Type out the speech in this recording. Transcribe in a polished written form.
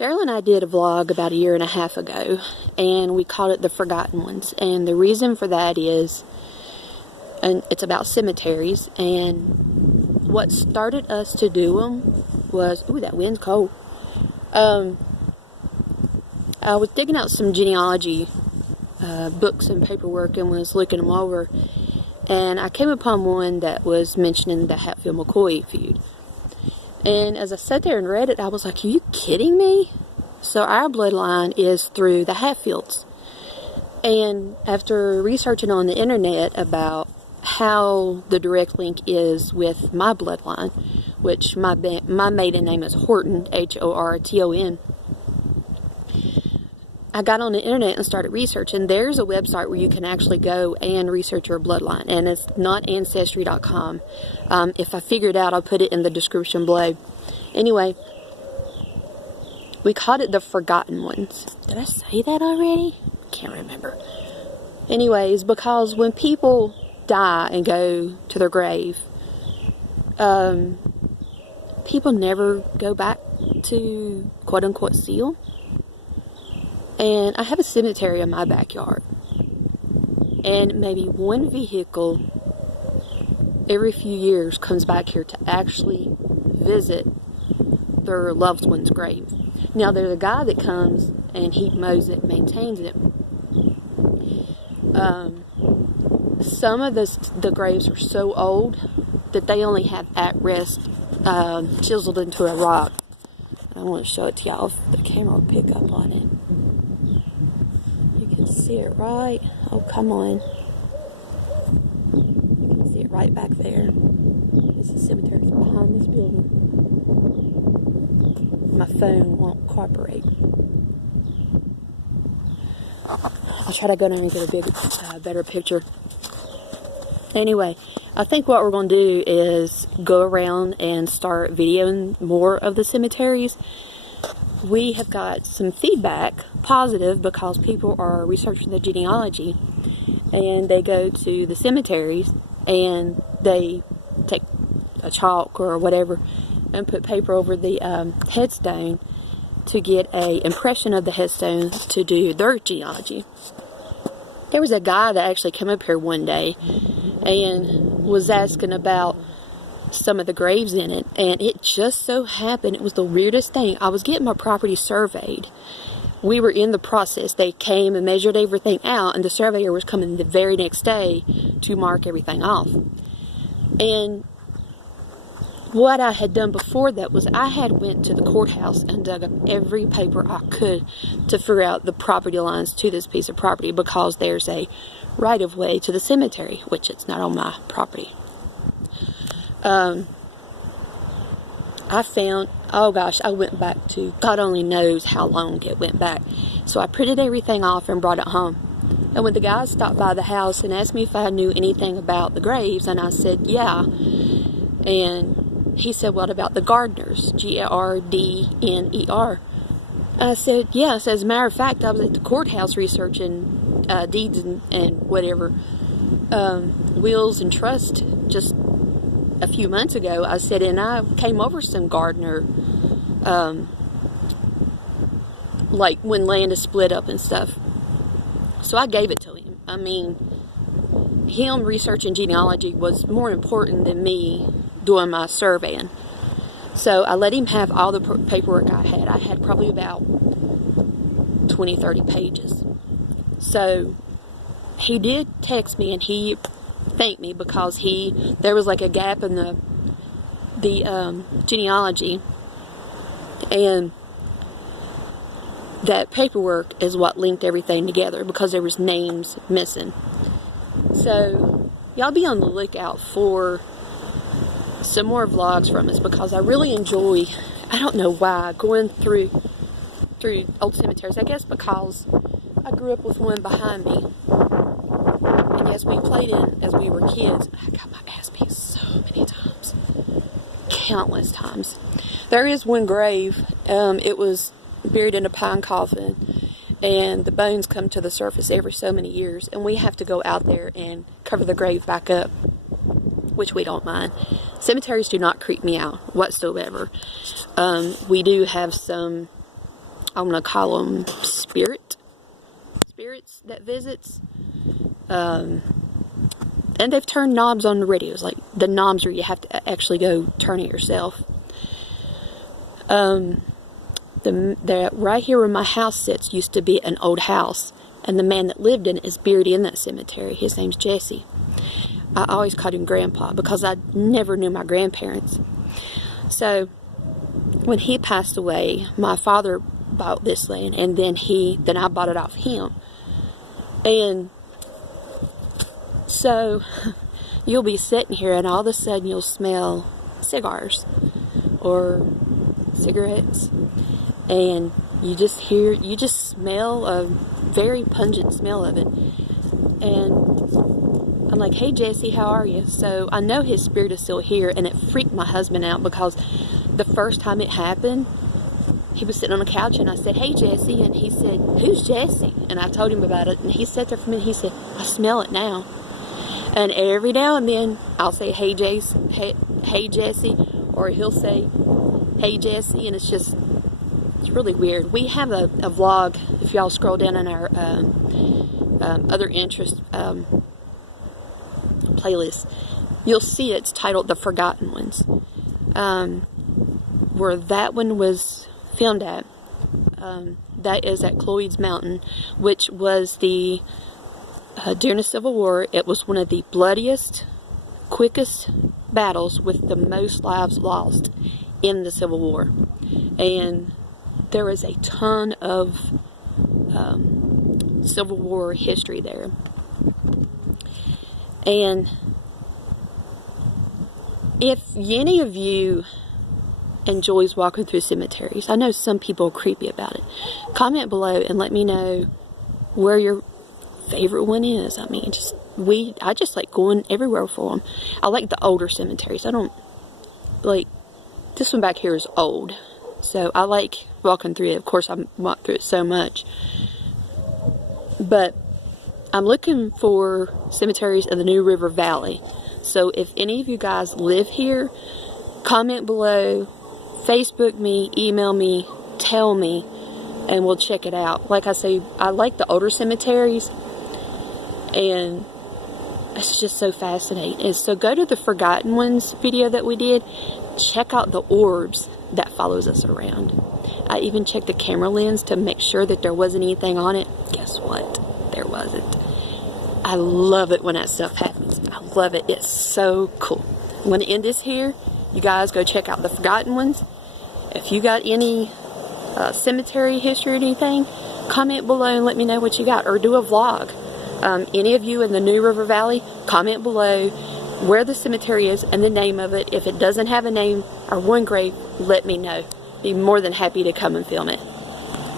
Daryl and I did a vlog about 1.5 years ago, and we called it The Forgotten Ones. And the reason for that is, and it's about cemeteries, and what started us to do them was, ooh, that wind's cold. I was digging out some genealogy books and paperwork and was looking them over, and I came upon one that was mentioning the Hatfield-McCoy feud. And as I sat there and read it, I was like, are you kidding me? So our bloodline is through the Hatfields. And after researching on the internet about how the direct link is with my bloodline, which my maiden name is Horton, Horton, I got on the internet and started researching. There's a website where you can actually go and research your bloodline, and it's not Ancestry.com. If I figure it out, I'll put it in the description below. Anyway, we called it The Forgotten Ones. Did I say that already? Can't remember. Anyways, because when people die and go to their grave, people never go back to quote-unquote seal. And I have a cemetery in my backyard. And maybe one vehicle every few years comes back here to actually visit their loved one's grave. Now, there's a guy that comes and he mows it, maintains it. Some of the graves are so old that they only have at rest chiseled into a rock. I want to show it to y'all if the camera will pick up on it. See it right? Oh, come on. You can see it right back there. This is cemetery behind this building. My phone won't cooperate. I'll try to go down and get a better picture. Anyway, I think what we're going to do is go around and start videoing more of the cemeteries. We have got some feedback, positive, because people are researching the genealogy, and they go to the cemeteries and they take a chalk or whatever and put paper over the headstone to get an impression of the headstone to do their genealogy. There was a guy that actually came up here one day and was asking about some of the graves in it, and it just so happened, it was the weirdest thing. I was getting my property surveyed. We were in the process. They came and measured everything out, and the surveyor was coming the very next day to mark everything off. And what I had done before that was I had went to the courthouse and dug up every paper I could to figure out the property lines to this piece of property, because there's a right-of-way to the cemetery, which it's not on my property. I found, oh gosh, I went back to, God only knows how long it went back. So I printed everything off and brought it home. And when the guy stopped by the house and asked me if I knew anything about the graves, and I said, yeah. And he said, what about the Gardners? Gardner. I said, yes. As a matter of fact, I was at the courthouse researching deeds and whatever, wills and trust just a few months ago. I said, and I came over some Gardner, like when land is split up and stuff. So I gave it to him. I mean, him researching genealogy was more important than me doing my surveying. So I let him have all the paperwork I had. I had probably about 20-30 pages. So he did text me, and he thanked me because there was like a gap in the genealogy, and that paperwork is what linked everything together, because there was names missing. So y'all be on the lookout for some more vlogs from us, because I really enjoy, I don't know why, going through old cemeteries. I guess because I grew up with one behind me. And yes, we played in as we were kids. I got my ass beat so many times. Countless times. There is one grave. It was buried in a pine coffin, and the bones come to the surface every so many years, and we have to go out there and cover the grave back up, which we don't mind. Cemeteries do not creep me out whatsoever. We do have some I'm going to call them spirits that visits. And they've turned knobs on the radios, like the knobs where you have to actually go turn it yourself. Right here where my house sits used to be an old house, and the man that lived in it is buried in that cemetery. His name's Jesse. I always called him Grandpa because I never knew my grandparents. So when he passed away, my father bought this land, and then I bought it off him. And so you'll be sitting here, and all of a sudden you'll smell cigars or cigarettes, and you just smell a very pungent smell of it. And I'm like, hey Jesse, how are you? So I know his spirit is still here, and it freaked my husband out because the first time it happened, he was sitting on the couch, and I said, hey Jesse, and he said, who's Jesse? And I told him about it, and he sat there for a minute, he said, I smell it now. And every now and then I'll say, hey Jesse, or he'll say, hey Jesse, and it's really weird. We have a vlog, if y'all scroll down in our other interest playlist, you'll see it's titled The Forgotten Ones, where that one was filmed at. That is at Cloyd's Mountain, which was during the Civil War, it was one of the bloodiest, quickest battles with the most lives lost in the Civil War. And there is a ton of Civil War history there. And if any of you enjoys walking through cemeteries, I know some people are creepy about it, comment below and let me know where your favorite one is. I mean, I just like going everywhere for them. I like the older cemeteries. I don't like, this one back here is old, so I like walking through it. Of course, I've walked through it so much, but I'm looking for cemeteries in the New River Valley. So if any of you guys live here, comment below, Facebook me, email me, tell me, and we'll check it out. Like I say, I like the older cemeteries, and it's just so fascinating. And so go to the Forgotten Ones video that we did. Check out the orbs that follows us around. I even checked the camera lens to make sure that there wasn't anything on it. Guess what? There wasn't. I love it when that stuff happens. I love it. It's so cool. I'm going to end this here. You guys go check out the Forgotten Ones. If you got any cemetery history or anything, comment below and let me know what you got, or do a vlog. Any of you in the New River Valley, comment below where the cemetery is and the name of it. If it doesn't have a name or one grave, let me know. Be more than happy to come and film it.